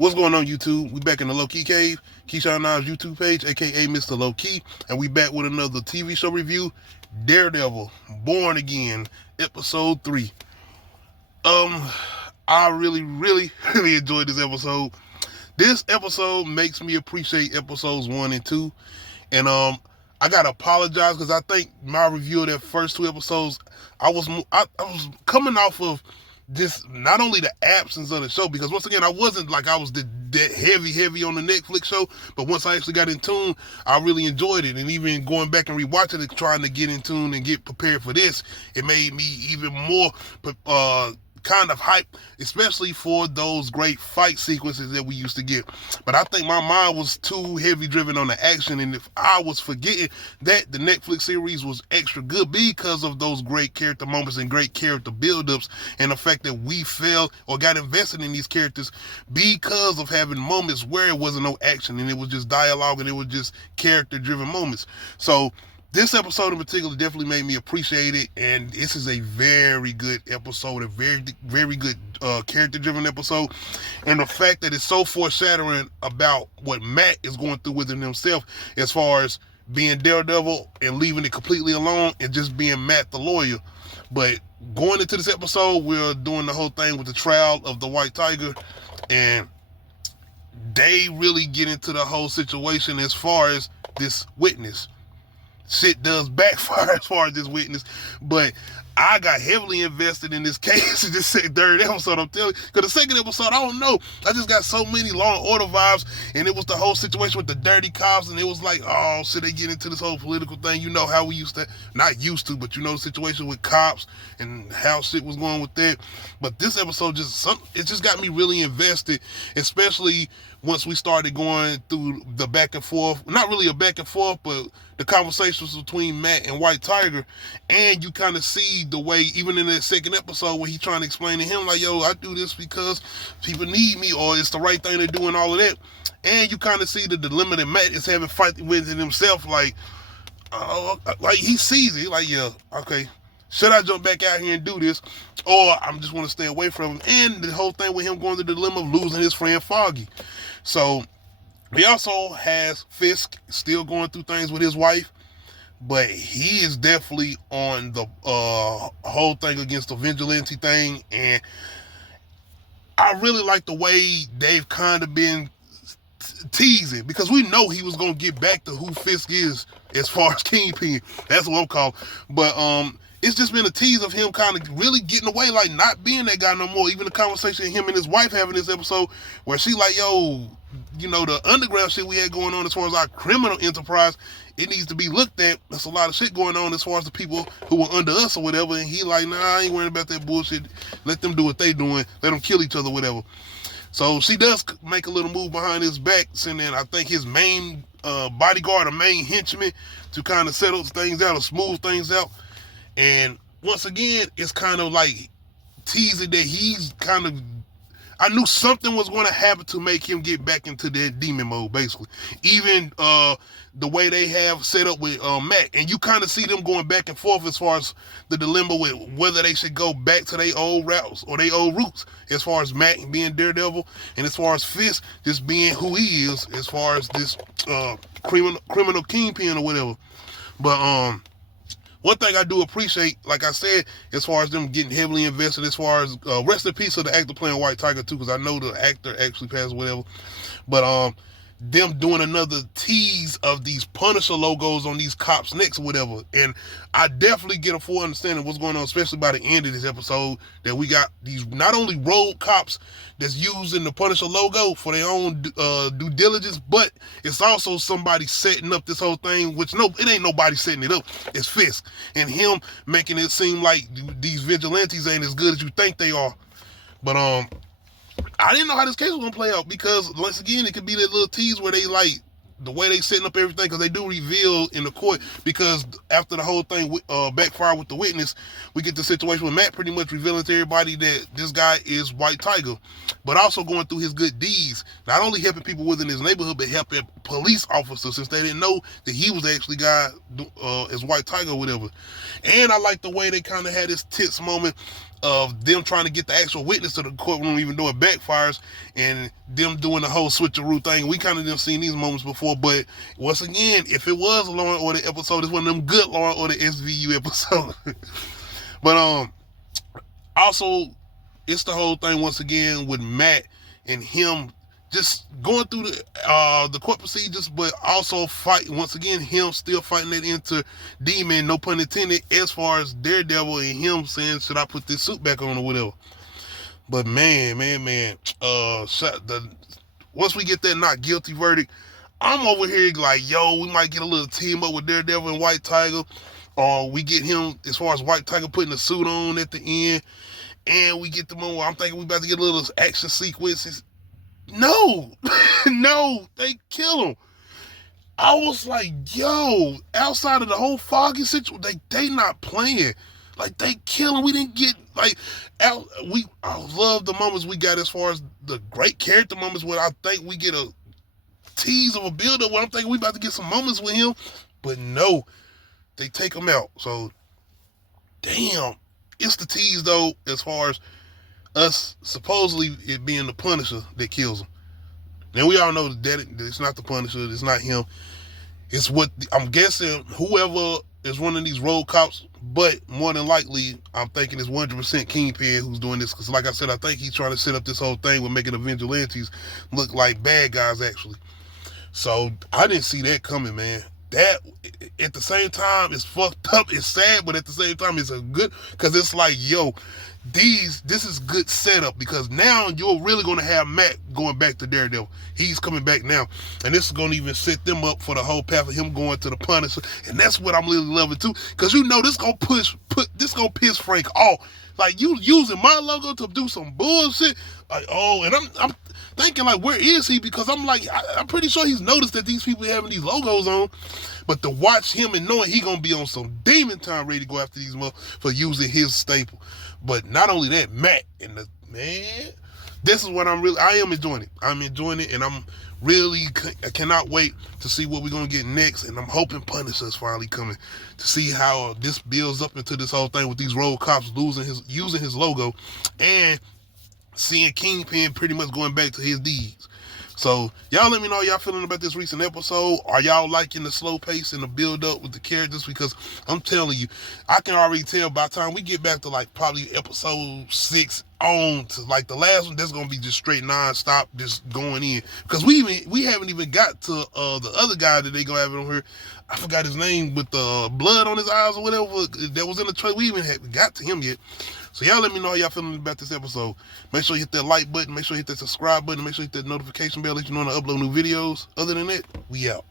What's going on, YouTube? We back in the Low Key Cave, Keyshawn Knobs YouTube page, aka Mr. Low Key, and we back with another TV show review, Daredevil, Born Again, episode 3. I really enjoyed this episode. This episode makes me appreciate episodes 1 and 2, and I gotta apologize because I think my review of that first 2 episodes, I was coming off of just not only the absence of the show, because once again I wasn't like I was that heavy on the Netflix show, but once I actually got in tune, I really enjoyed it. And even going back and rewatching it, trying to get in tune and get prepared for this, it made me even more kind of hype, especially for those great fight sequences that we used to get. But I think my mind was too heavy driven on the action, and if I was forgetting that the Netflix series was extra good because of those great character moments and great character build-ups, and the fact that we felt or got invested in these characters because of having moments where it wasn't no action and it was just dialogue and it was just character driven moments. So this episode in particular definitely made me appreciate it, and this is a very good episode, a very good character-driven episode, and the fact that it's so foreshadowing about what Matt is going through within himself as far as being Daredevil and leaving it completely alone and just being Matt the lawyer. But going into this episode, we're doing the whole thing with the trial of the White Tiger, and they really get into the whole situation as far as this witness. Shit does backfire as far as this witness, but I got heavily invested in this case in this third episode, I'm telling you. Because the second episode, I don't know, I just got so many Law and Order vibes, and it was the whole situation with the dirty cops, and it was like, oh, shit, they get into this whole political thing. You know how we used to, not used to, but you know the situation with cops and how shit was going with that. But this episode it just got me really invested, especially once we started going through the back and forth, not really a back and forth, but the conversations between Matt and White Tiger, and you kind of see the way, even in that second episode, where he's trying to explain to him, like, yo, I do this because people need me, or it's the right thing to do, and all of that. And you kind of see the dilemma that Matt is having fighting within himself, like he sees it, like, yeah, okay, should I jump back out here and do this, or I'm just want to stay away from him? And the whole thing with him going to the dilemma of losing his friend Foggy. So he also has Fisk still going through things with his wife, but he is definitely on the whole thing against the vigilante thing. And I really like the way they've kind of been teasing, because we know he was going to get back to who Fisk is as far as Kingpin. That's what I'm calling. But it's just been a tease of him kind of really getting away, like not being that guy no more. Even the conversation him and his wife having this episode where she like, yo, you know, the underground shit we had going on as far as our criminal enterprise, it needs to be looked at. There's a lot of shit going on as far as the people who were under us or whatever. And he like, nah, I ain't worried about that bullshit. Let them do what they doing. Let them kill each other, whatever. So she does make a little move behind his back, sending, I think, his main bodyguard or main henchman to kind of settle things out or smooth things out. And once again, it's kind of like teasing that he's kind of, I knew something was going to happen to make him get back into that demon mode, basically. Even the way they have set up with Matt. And you kind of see them going back and forth as far as the dilemma with whether they should go back to their old routes or their old roots, as far as Matt being Daredevil, and as far as Fisk just being who he is, as far as this criminal kingpin or whatever. But one thing I do appreciate, like I said, as far as them getting heavily invested, as far as rest in peace of the actor playing White Tiger too, because I know the actor actually passed, whatever. But them doing another tease of these Punisher logos on these cops' necks or whatever. And I definitely get a full understanding of what's going on, especially by the end of this episode, that we got these not only rogue cops that's using the Punisher logo for their own due diligence, but it's also somebody setting up this whole thing, which it ain't nobody setting it up. It's Fisk. And him making it seem like these vigilantes ain't as good as you think they are. But I didn't know how this case was going to play out, because once again, it could be that little tease where they like the way they setting up everything, because they do reveal in the court, because after the whole thing backfired with the witness, we get the situation with Matt pretty much revealing to everybody that this guy is White Tiger, but also going through his good deeds, not only helping people within his neighborhood, but helping police officers, since they didn't know that he was actually guy as White Tiger or whatever. And I like the way they kind of had this tense moment of them trying to get the actual witness to the courtroom, even though it backfires, and them doing the whole switcheroo thing. We kind of done seen these moments before, but once again, if it was a Law and Order episode, it's one of them good Law and Order SVU episodes. But also, it's the whole thing once again with Matt and him just going through the court procedures, but also fighting, once again, him still fighting that inner demon, no pun intended, as far as Daredevil and him saying, should I put this suit back on or whatever. But man, once we get that not guilty verdict, I'm over here like, yo, we might get a little team up with Daredevil and White Tiger, or we get him, as far as White Tiger putting the suit on at the end, and we get the moment where I'm thinking we about to get a little action sequences. No, no, they kill him. I was like, yo, outside of the whole Foggy situation, they not playing. Like, they kill him. We didn't get, like, I love the moments we got as far as the great character moments where I think we get a tease of a build-up where I'm thinking we about to get some moments with him. But no, they take him out. So, damn. It's the tease, though, as far as us supposedly it being the Punisher that kills him. Now we all know that it's not the Punisher, it's not him. It's what I'm guessing, whoever is one of these road cops, but more than likely I'm thinking it's 100% Kingpin who's doing this, because like I said, I think he's trying to set up this whole thing with making the vigilantes look like bad guys actually. So I didn't see that coming, man. That, at the same time, it's fucked up, it's sad, but at the same time, it's a good, because it's like, yo, this is good setup, because now you're really going to have Matt going back to Daredevil. He's coming back now, and this is going to even set them up for the whole path of him going to the Punisher, and that's what I'm really loving too, because you know this going to piss Frank off. Like, you using my logo to do some bullshit, like, oh, and I'm thinking, like, where is he? Because I'm like, I'm pretty sure he's noticed that these people having these logos on, but to watch him and knowing he gonna be on some demon time ready to go after these for using his staple. But not only that, Matt and the man, this is what I am enjoying it. I'm enjoying it, and I'm really, I cannot wait to see what we're gonna get next. And I'm hoping Punisher's finally coming to see how this builds up into this whole thing with these road cops using his logo, and seeing Kingpin pretty much going back to his deeds. So y'all let me know how y'all feeling about this recent episode. Are y'all liking the slow pace and the build up with the characters? Because I'm telling you, I can already tell by the time we get back to like probably episode 6 on to like the last one, that's gonna be just straight non-stop, just going in. Because we haven't even got to the other guy that they gonna have on here. I forgot his name, with the blood on his eyes or whatever that was in the trailer. We even haven't got to him yet. So y'all let me know how y'all feeling about this episode. Make sure you hit that like button. Make sure you hit that subscribe button. Make sure you hit that notification bell, let you know when I upload new videos. Other than that, we out.